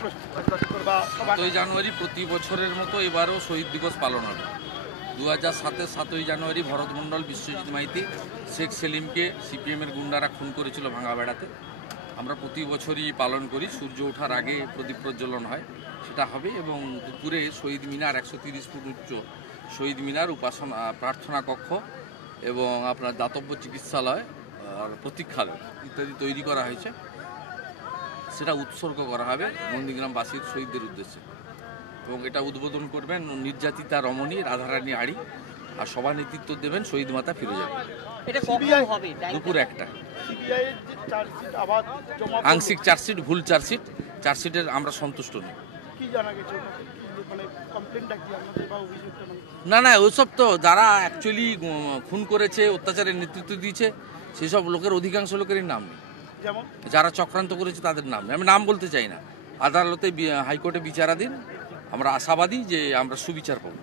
7ই জানুয়ারি প্রতি বছরের মতো এবারও শহীদ দিবস পালন হবে। 2007-এর 7ই জানুয়ারি ভরত মণ্ডল, বিশ্বজিৎ মাইতি, শেখ সেলিমকে সিপিএমের গুন্ডারা খুন করেছিল ভাঙা বেড়াতে। আমরা প্রতি বছরই পালন করি। সূর্য ওঠার আগে প্রদীপ প্রজ্বলন হয়, সেটা হবে। এবং দুপুরে শহীদ মিনার 130 ফুট উচ্চ শহীদ মিনার, উপাসনা প্রার্থনা কক্ষ এবং আপনার দাতব্য চিকিৎসালয় আর প্রতীক্ষালয় ইত্যাদি তৈরি করা হয়েছে। সেটা উৎসর্গ করা হবে নন্দীগ্রামবাসীর শহীদদের উদ্দেশ্যে। এবং এটা উদ্বোধন করবেন নির্যাতিতা রমণী রাধারানী আড়ি, আর সভানেতৃত্ব দেবেন শহীদ মাতা ফিরোজা। দুপুর 1টা। আংশিক চার্জশিট, ভুল চার্জশিট, চার্জশিটের আমরা সন্তুষ্ট নই। না ওইসব তো যারা অ্যাকচুয়ালি খুন করেছে, অত্যাচারের নেতৃত্ব দিয়েছে, সেই সব লোকের অধিকাংশ লোকেরই নাম নেই। যারা চক্রান্ত করেছে তাদের নাম নেই। আমি নাম বলতে চাই না। আদালতে, হাইকোর্টে বিচারাধীন। আমরা আশাবাদী যে আমরা সুবিচার পাবো।